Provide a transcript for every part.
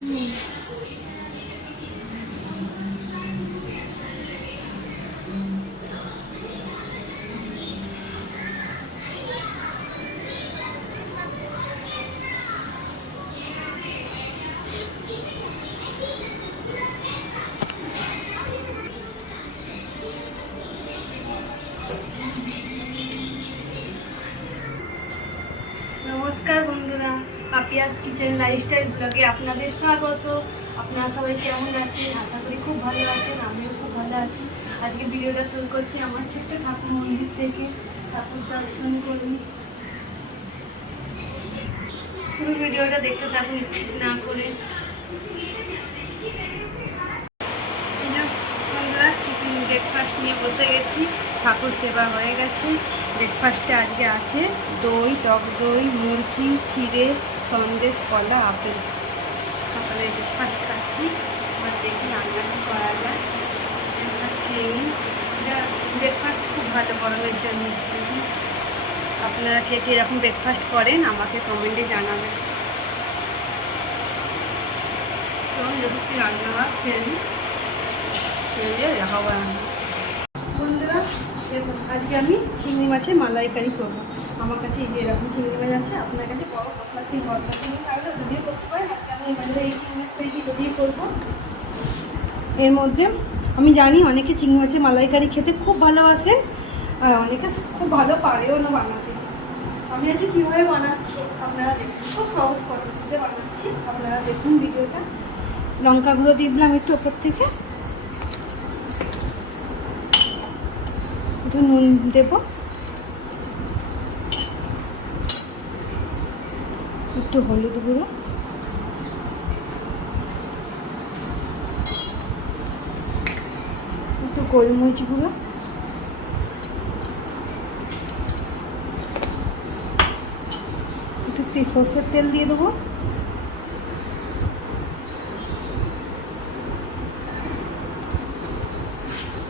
নমস্কার বন্ধুরা, Papiya's kitchen lifestyle ব্লগে আপনাদের স্বাগত। আপনারা সবাই কেমন আছেন? আশা করি খুব ভালো আছেন। আমিও খুব ভালো আছি। আজকে ভিডিওটা শুরু করছি আমার ছোট্ট ঠাকুর মন্দির থেকে। ঠাকুর দর্শন করুন, পুরো ভিডিওটা দেখতে থাকুন, স্কিপ না করে। ব্রেকফাস্ট নিয়ে বসে গেছি, ঠাকুর সেবা হয়ে গেছে। ব্রেকফাস্টে আজকে আছে দই, টক দই, মুরগি, চিড়ে, সন্দেশ, কলা, আপেল। সকালে ব্রেকফাস্ট খাচ্ছি। আমার দেখি রান্না করা যায়। ব্রেকফাস্ট খেয়ে নিই। ব্রেকফাস্ট খুব ভালো গরমের জন্য। আপনারা কে কে এরকম ব্রেকফাস্ট করেন আমাকে কমেন্টে জানাবেন। তো যদি কি রান্না খেয়ে নিই, বন্ধুরা দেখুন, আজকে আমি চিংড়ি মাছের মালাইকারি করবো। আমার কাছে এই যে এরকম চিংড়ি মাছ আছে। আপনার কাছে বড় পাতলা চিংড়ি থাকলে যদিও করতে পারেন। আজকে আমি এই চিংড়ি মাছ পেয়েছি, যদিও করবো। এর মধ্যে আমি জানি অনেকে চিংড়ি মাছের মালাইকারি খেতে খুব ভালোবাসেন, আর অনেকে খুব ভালো পারেও না বানাতে। আমি আজকে কীভাবে বানাচ্ছি আপনারা দেখুন, খুব সহজ পদ্ধতিতে বানাচ্ছি। আপনারা দেখুন ভিডিওটা। লঙ্কা গুঁড়ো দিয়ে দিলাম একটু ওপর থেকে, একটু নুন দেব, একটু হলুদ গুঁড়ো, একটু গোলমরিচ গুঁড়ো, একটু সর্ষের তেল দিয়ে দেবো,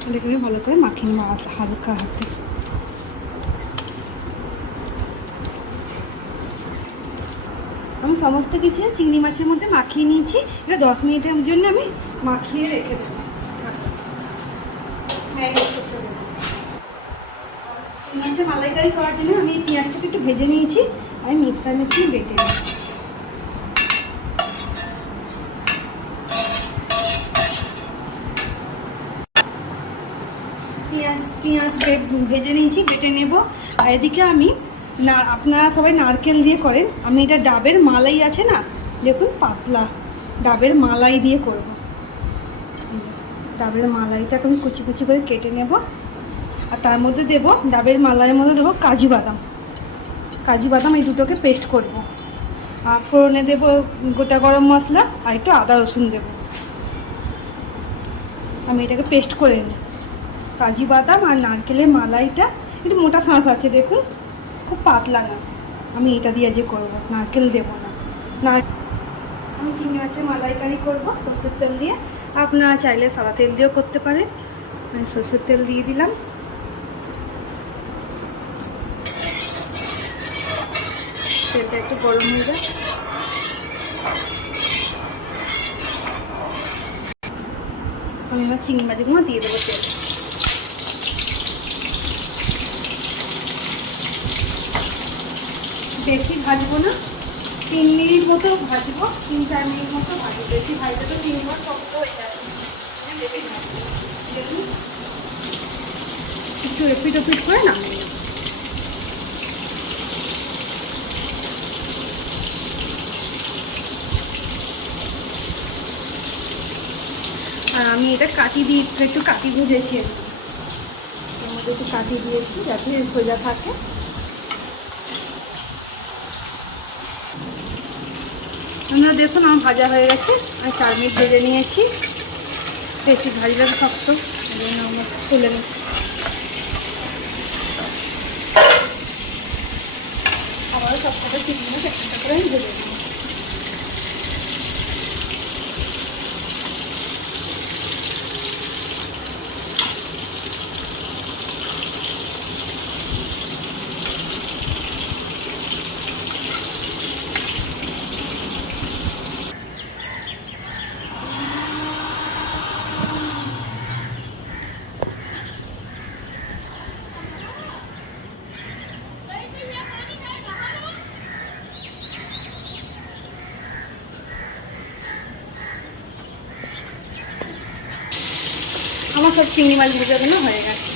এটাকে ভালো করে মাখিয়ে নেবো হালকা হাতে। আমি সমস্ত কিছু চিংড়ি মাছের মধ্যে মাখিয়ে নিয়েছি। এটা 10 মিনিটের জন্য আমি মাখিয়ে রেখে দেবো। চিংড়ি মাছের মালাইকারি করার জন্য আমি পেঁয়াজটাকে একটু ভেজে নিয়েছি। আমি মিক্সার মেশিনে বেটে নিই। পেঁয়াজ ভেজে নিয়েছি, বেটে নেব। আর এদিকে আমি আপনারা সবাই নারকেল দিয়ে করেন, আমি এটা ডাবের মালাই আছে না, দেখুন পাতলা ডাবের মালাই দিয়ে করব। ডাবের মালাইটাকে আমি কুচি কুচি করে কেটে নেব। আর তার মধ্যে দেব, ডাবের মালাইয়ের মধ্যে দেবো কাজু বাদাম। এই দুটোকে পেস্ট করব। আর ফোড়নে দেবো গোটা গরম মশলা আর একটু আদা রসুন দেব। আমি এটাকে পেস্ট করে নিই। কাজু বাদাম আর নারকেলের মালাইটা একটু মোটা শাঁস আছে, দেখুন খুব পাতলা না। আমি এটা দিয়ে যে করবো, নারকেল দেবো না। আমি চিংড়ি মাছের মালাইকারি করবো সর্ষের তেল দিয়ে। আপনারা চাইলে সাদা তেল দিয়েও করতে পারেন। আমি সর্ষের তেল দিয়ে দিলাম। তেলটা একটু গরম হয়ে যায়। আমি আমার চিংড়ি মাছগুলো দিয়ে দেবো তেল। বেশি ভাজবো না, 3 মিনিট মতো ভাজবো, 3-4 মিনিট মতো ভাজবো। বেশি ভাজলে তো চিংড়ি মাছ শক্ত হয়ে যাবে। বেশি ভাজবো, দেখুন একটু এপিট ওপিট করে নামিয়ে নেব। আর আমি এটা কাটি দিয়ে একটু কাটি ভেজেছি, এর মধ্যে একটু কাটি দিয়েছি যাতে সোজা থাকে। আপনারা দেখুন আমার ভাজা হয়ে গেছে। আমি 4 মিনিট ভেজে নিয়েছি। বেশি ভাজলে শক্ত, আমরা তুলে নিচ্ছি। আবারও সবকটা চিংড়ি মাছ একটা করে আমি ভেজে নিই। আমার সব চিংড়ি মাছ ভাজাগুলো হয়ে গেছে।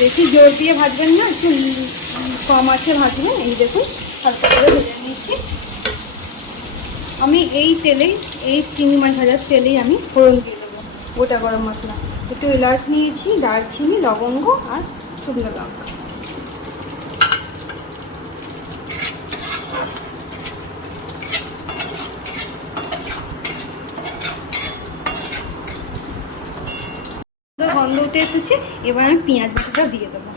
বেশি জোর দিয়ে ভাজবেন না, একটু কম আছে ভাজবেন। এই দেখুন হালকা করে ভেজে নিচ্ছি। আমি এই তেলেই, এই চিংড়ি মাছ ভাজার তেলেই আমি ফোড়ন দিয়ে দেবো গোটা গরম মশলা। একটু এলাচ নিয়েছি, দারচিনি, লবঙ্গ আর শুকনো লঙ্কা। গন্ধ উঠে এসেছে, এবার আমি পেঁয়াজ কুচিটা দিয়ে দেবো।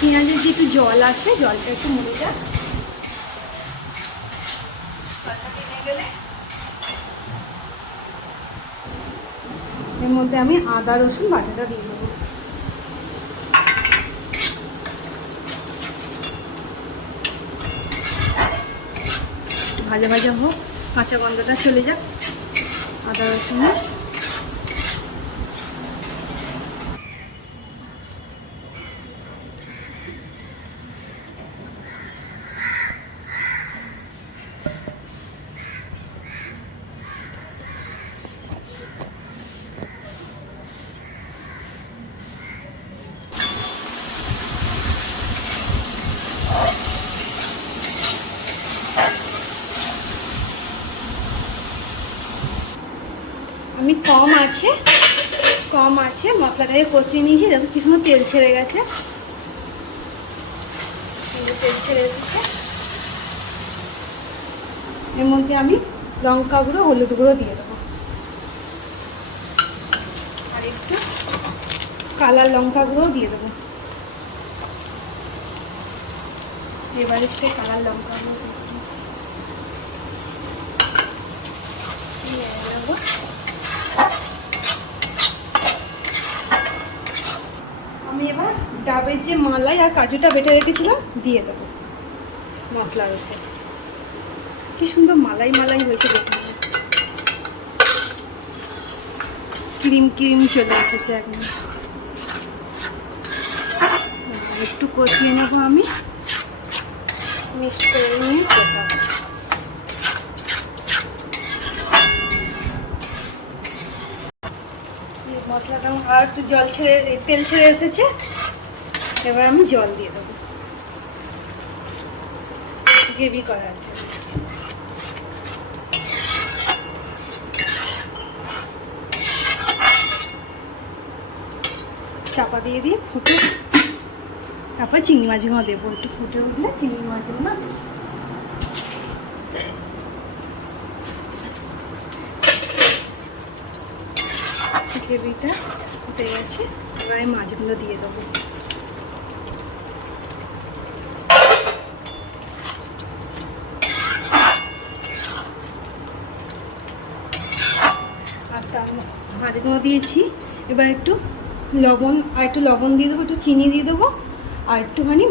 পেঁয়াজের যে একটু জল আছে, জলটা একটু মরে যাক। জলটা টেনে গেলে এর মধ্যে আমি আদা রসুন বাটাটা দিয়ে দেবো। ভাজা ভাজা হোক, কাঁচা গন্ধটা চলে যাক আদা রসুনের। আমি কম আছে মশলাটাকে কষিয়ে নিয়েছি। দেখো কি সুন্দর তেল ছেড়ে গেছে, তেল ছেড়ে এসেছে। এর মধ্যে আমি লঙ্কা গুঁড়ো, হলুদ গুঁড়ো দিয়ে দেবো আর একটু কালার লঙ্কা গুঁড়ো দিয়ে দেবো। এভারেস্টে কালার লঙ্কা গুঁড়ো দিয়ে দেবো। আমি এবার ডাবের যে মালাই আর কাজুটা বেটে রেখেছিলাম দিয়ে দেবো মশলার উপরে। কি সুন্দর মালাই মালাই হয়েছে, দেখুন ক্রিম ক্রিম চলে এসেছে একদম। একটু কষিয়ে নেবো আমি, মিক্স করে নিয়ে কষাবো। মশলাটা আর একটু জল ছেড়ে, তেল ছেড়ে এসেছে। এবার আমি জল দিয়ে দেবো, গ্রেভি করা আছে। চাপা দিয়ে দিয়ে ফুটে, তারপর চিংড়ি মাছগুলো দেবো। একটু ফুটে উঠলে চিংড়ি মাছগুলো দেবো। গ্রেভিটা ফুটে গেছে, এবার আমি মাছগুলো দিয়ে দেবো। আর তার মাছগুলো দিয়েছি, এবার একটু লবণ দিয়ে দেবো, একটু চিনি দিয়ে দেবো আর একটুখানি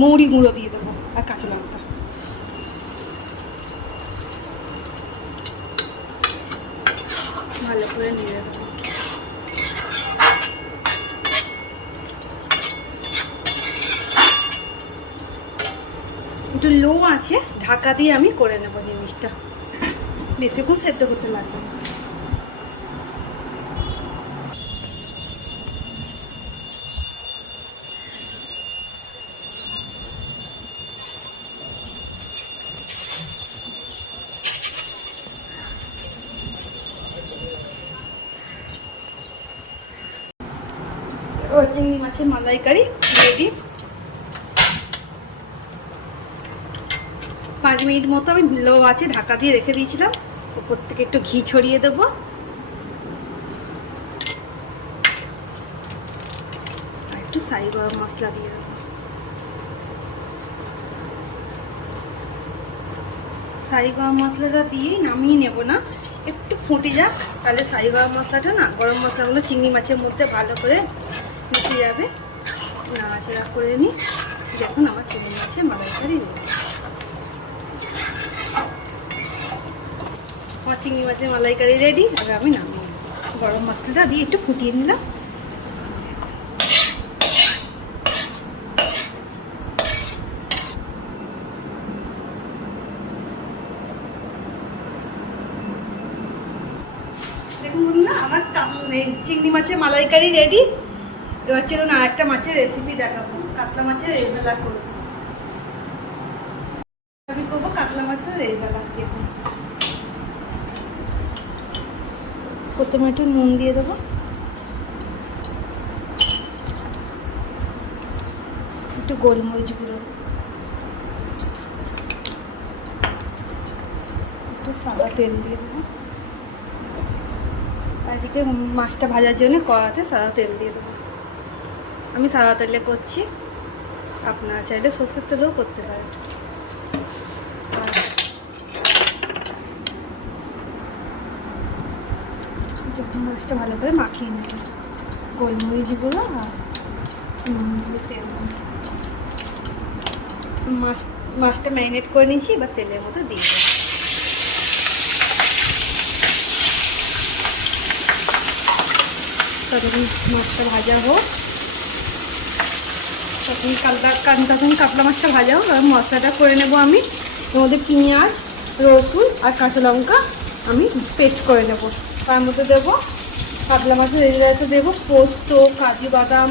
মৌরি গুঁড়ো দিয়ে দেবো আর কাঁচা লঙ্কা। ভালো করে নিয়ে দেবো। একটু লো আছে, ঢাকা দিয়ে আমি করে নেবো জিনিসটা, বেশিক্ষণ সেদ্ধ করতে লাগবে না। ও চিংড়ি মাছের মালাইকারি রেডি। 5 মিনিট মতো আমি লো আছে ঢাকা দিয়ে রেখে দিয়েছিলাম। উপর থেকে একটু ঘি ছড়িয়ে দেবো, আর একটু সাই গরম মশলা দিয়ে দেবো। সাই গরম মশলাটা দিয়েই নামিয়ে নেবো না, একটু ফুটে যাক, তাহলে সাই গরম মশলাটা না, গরম মশলাগুলো চিংড়ি মাছের মধ্যে ভালো করে মিশে যাবে। নাড়াচাড়া করে নিই। দেখুন আমার চিংড়ি মাছের মালাইকারি রেডি। আমার চিংড়ি মাছের মালাইকারি রেডি। এবার আমি নামিয়ে গরম মশলাটা দিয়ে একটু ফুটিয়ে নিলাম। মানে চিংড়ি মাছের মালাইকারি রেডি। এবার চলুন আর একটা মাছের রেসিপি দেখাবো, কাতলা মাছের রেজালা করবো। আমি করবো কাতলা মাছের রেজালা। দেখুন প্রথমে একটু নুন দিয়ে দেবো, একটু গোলমরিচ গুঁড়ো, একটু সাদা তেল দিয়ে দেবো। আর এদিকে মাছটা ভাজার জন্য কড়াতে সাদা তেল দিয়ে দেবো। আমি সাদা তেলে করছি, আপনারা চাইলে সর্ষের তেলেও করতে পারেন। যখন মাছটা ভালো করে মাখিয়ে নেব, গোলমরিচ গুঁড়ো আর নুন দিয়ে তেল দিয়ে মাছটা ম্যারিনেট করে নিয়েছি। এবার তেলের মধ্যে দিয়ে দেবো। তখন মাছটা ভাজা হোক, তখন কাতলা মাছটা ভাজা হোক। আর মশলাটা করে নেব আমি। এর মধ্যে পেঁয়াজ, রসুন আর কাঁচা লঙ্কা আমি পেস্ট করে নেব। তার মধ্যে দেবো কাতলা মাছের রেজালাতে দেবো পোস্ত, কাজু বাদাম,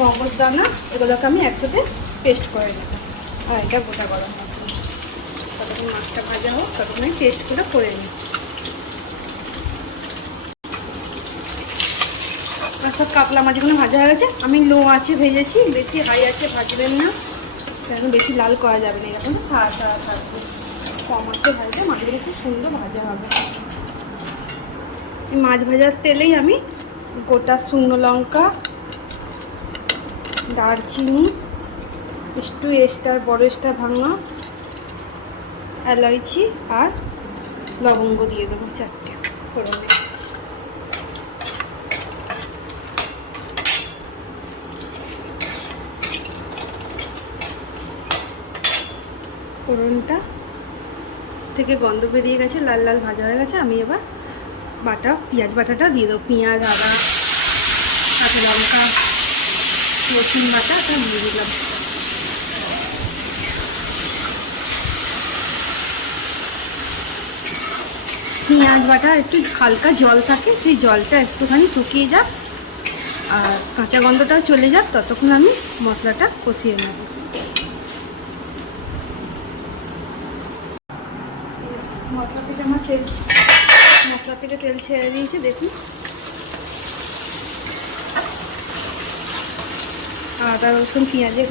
মগজদানা, এগুলোকে আমি একসাথে পেস্ট করে নেব। আর এটা গোটা গরম মশলা। ততক্ষণ মাছটা ভাজা হোক, ততক্ষণ আমি পেস্টগুলো করে নিই। আর সব কাতলা মাছগুলো ভাজা হয়ে গেছে। আমি লো আঁচে ভেজেছি, বেশি হাই আছে ভাজবেন না, কেন বেশি লাল করা যাবে না। এরকম সাদা সাদা থাকবে। কম আঁচে ভাজলে মাছগুলো খুব সুন্দর ভাজা হবে। এই মাছ ভাজার তেলেই আমি গোটা শুকনো লঙ্কা, দারচিনি, একটু বড় স্টার ভাঙা এলাইচি আর লবঙ্গ দিয়ে দেবো 4টে ফোড়নে। ফোড়নটা থেকে গন্ধ বেরিয়ে গেছে, লাল লাল ভাজা হয়ে গেছে। আমি এবার পেঁয়াজ বাটাটা দিয়ে দেবো। পেঁয়াজ, আদা, কাঁচা লঙ্কা, রসুন বাটাটা দিয়ে দিলাম। পেঁয়াজ বাটা একটু হালকা জল থাকে, সেই জলটা একটুখানি শুকিয়ে যাক আর কাঁচা গন্ধটাও চলে যাক, ততক্ষণ আমি মশলাটা কষিয়ে নেব। মশলা থেকে তেল ছেড়ে দিয়েছি, দেখুন। আদা রসুন পেঁয়াজের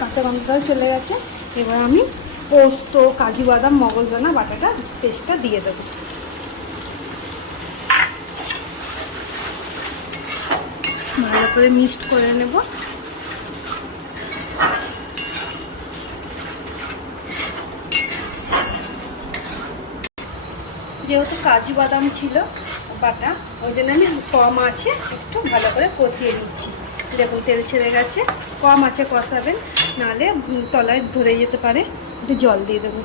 কাঁচা গন্ধটাও চলে গেছে। এবার আমি পোস্ত, কাজু বাদাম, মগজদানা বাটাটা পেস্টটা দিয়ে দেবো। ভালো করে মিক্সড করে নেব। যেহেতু কাজু বাদাম ছিল বাটা, ওই জন্য আমি কম আছে একটু ভালো করে কষিয়ে নিচ্ছি। দেখুন তেল ছেড়ে গেছে। কম আছে কষাবেন, নাহলে তলায় ধরে যেতে পারে। একটু জল দিয়ে দেবো,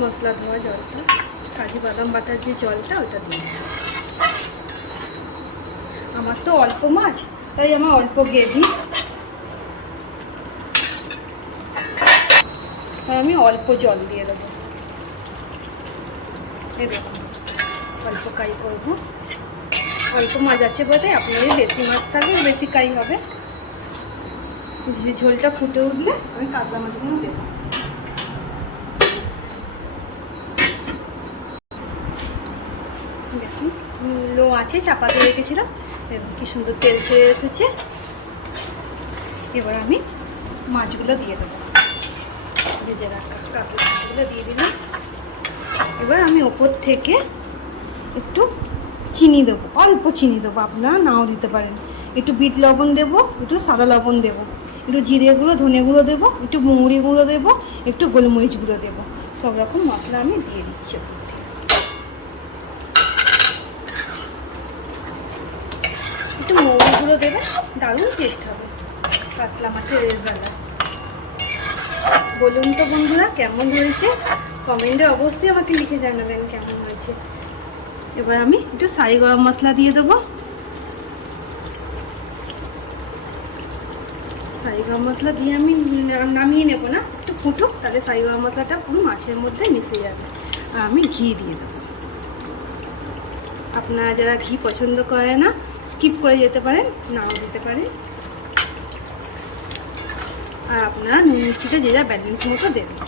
মশলা ধোয়া জলটা, কাজু বাদাম বাটার যে জলটা ওটা দিয়ে। আমার তো অল্প মাছ, তাই আমার অল্প গ্রেভি, তাই আমি অল্প জল দিয়ে দেবো। এই দেখুন অল্প কাই করবো, অল্প মাছ আছে বলে। আপনাদের বেশি মাছ থাকলে বেশি কাই হবে। ঝোলটা ফুটে উঠলে আমি কাতলা মাছগুলো দেবো। দেখুন লো আছে, চাপাতে রেখেছিলাম, দেখুন কি সুন্দর তেল ছেড়ে এসেছে। এবার আমি মাছগুলো দিয়ে দেবো, ভেজে রাখা কাতলা মাছগুলো দিয়ে দিলাম। এবার আমি ওপর থেকে একটু চিনি দেবো, অল্প চিনি দেবো, আপনারা নাও দিতে পারেন। একটু বিট লবণ দেবো, একটু সাদা লবণ দেবো, একটু জিরে গুঁড়ো, ধনে গুঁড়ো দেবো, একটু মৌরি গুঁড়ো দেবো, একটু গোলমরিচ গুঁড়ো দেবো। সব রকম মশলা আমি দিয়ে দিচ্ছি। একটু মৌরি গুঁড়ো দেবে, দারুণ টেস্ট হবে কাতলা মাছের রেজালা। বলুন তো বন্ধুরা কেমন হয়েছে, কমেন্টে অবশ্যই আমাকে লিখে জানাবেন কেমন হয়েছে। এবার আমি একটু সাই গরম মশলা দিয়ে দেবো। সাই গরম মশলা দিয়ে আমি নামিয়ে নেব না, একটু ফুটুক, তাহলে সাই গরম মশলাটা পুরো মাছের মধ্যে মিশে যাবে। আর আমি ঘি দিয়ে দেবো। আপনারা যারা ঘি পছন্দ করে না স্কিপ করে যেতে পারেন, নাও দিতে পারেন। আর আপনারা নুন মিষ্টিটা যে যা ব্যালেন্স মতো দেবেন।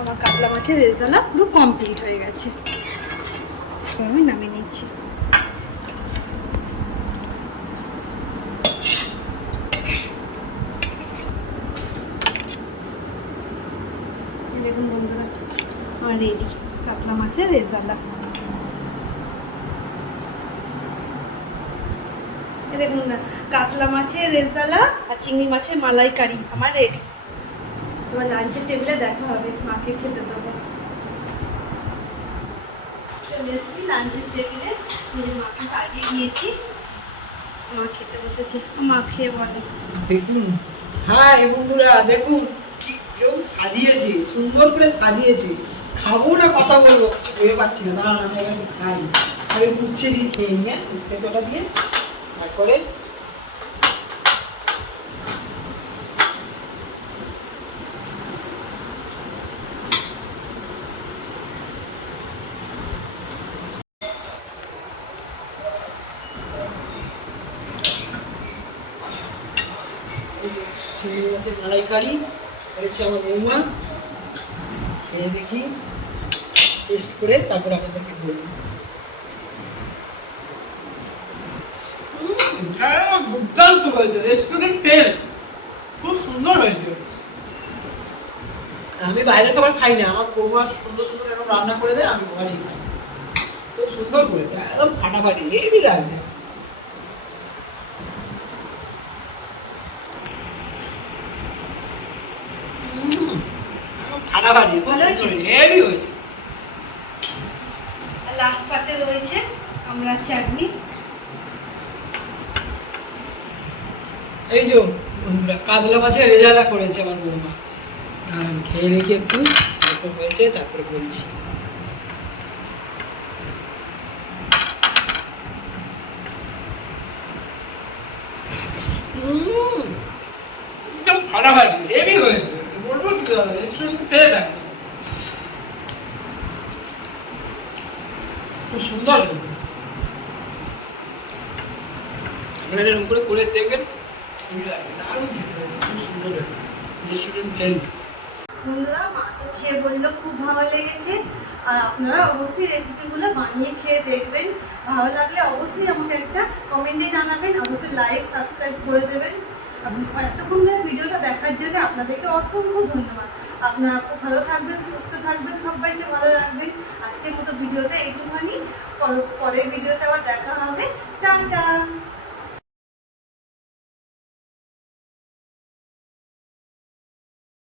আমার কাতলা মাছের রেজালা পুরো কমপ্লিট হয়ে গেছে, আমি নামিয়ে নিচ্ছি। দেখুন বন্ধুরা, আমার রেডি কাতলা মাছের রেজালা। দেখুন না, কাতলা মাছের রেজালা আর চিংড়ি মাছের মালাইকারি আমার রেডি। এবার লাঞ্চের টেবিলে দেখা হবে, মাকে খেতে দেবো। চলে এসেছি লাঞ্চের টেবিলে, মাকে সাজিয়ে দিয়েছি, মা খেতে বসেছে। মা খেয়ে বলে। দেখুন, হ্যাঁ বন্ধুরা দেখুন কি কেউ সাজিয়েছি, সুন্দর করে সাজিয়েছি। খাবো না কথা বলবো ভেবে পাচ্ছি না, না আমি একটু খাই। আগে উচ্ছে দিয়ে খেয়ে নিয়ে উচ্ছে তোটা দিয়ে তারপরে চিংড়ি মাছের মালাইকারি করেছে আমার বৌমা। খেয়ে দেখি, টেস্ট করে তারপর আপনাদেরকে বলবো। দুর্দান্ত হয়েছে, রেস্টুরেন্ট টেল খুব সুন্দর হয়েছে। আমি বাইরের খাবার খাই না, আমার বৌমা সুন্দর সুন্দর এরকম রান্না করে দেয়, আমি ঘরেই খাই। খুব সুন্দর করেছে, একদম ফাটাফাটি হেভি লাগছে। ফাটাফাটি ভালো হয়েছে? হেভি হয়েছে। আর লাস্ট পাতে রয়েছে আমরা চাটনি। এই যে বন্ধুরা, কাতলা মাছের রেজালা করেছে আমার বৌমা। দাঁড়ান খেয়ে রেখে একটু এরকম হয়েছে তারপরে বলছি। একদম ফাটাফাটি হেভি হয়েছে, বলবো কি দাদা, রেস্টুরেন্ট খেয়ে রাখছে খুব সুন্দর হয়েছে। আপনারা এরকম করে করে দেখবেন, দারুণ খেতে হয়েছে, খুব সুন্দর হয়েছে। Restaurant fail. বন্ধুরা, মা তো খেয়ে বললো খুব ভালো লেগেছে। আর আপনারা অবশ্যই রেসিপিগুলো বানিয়ে খেয়ে দেখবেন। ভালো লাগলে অবশ্যই আমাকে একটা কমেন্টে জানাবেন, অবশ্যই লাইক সাবস্ক্রাইব করে দেবেন। এতক্ষণ ধরে ভিডিওটা দেখার জন্য আপনাদেরকে অসংখ্য ধন্যবাদ। আপনারা খুব ভালো থাকবেন, সুস্থ থাকবেন, সবাইকে ভালো রাখবেন। আজকের মতো ভিডিওটা এইটুখানি, পরের ভিডিওতে আবার দেখা হবে।